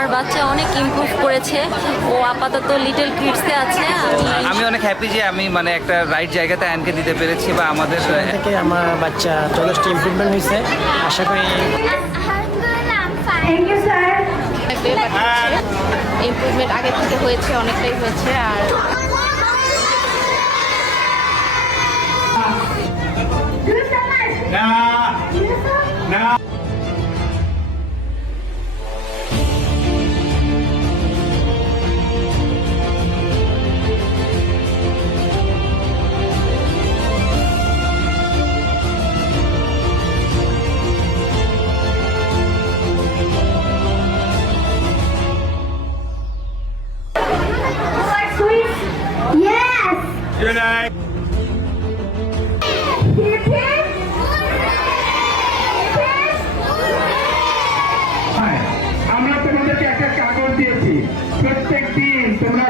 আমার বাচ্চা অনেক ইমপ্রুভ করেছে, ও আপাতত লিটল কিডসে আছে। আমি অনেক হ্যাপি যে আমি মানে একটা রাইট জায়গাতে আয়নকে দিতে পেরেছি বা আমাদের থেকে আমার বাচ্চা যথেষ্ট ইমপ্রুভমেন্ট হয়েছে। আশা করি ইমপ্রুভমেন্ট আগে থেকে হয়েছে, অনেকটাই হয়েছে। আর Good night. আমরা তোমাদেরকে একটা কাগজ দিয়েছি, প্রত্যেক দিন তোমরা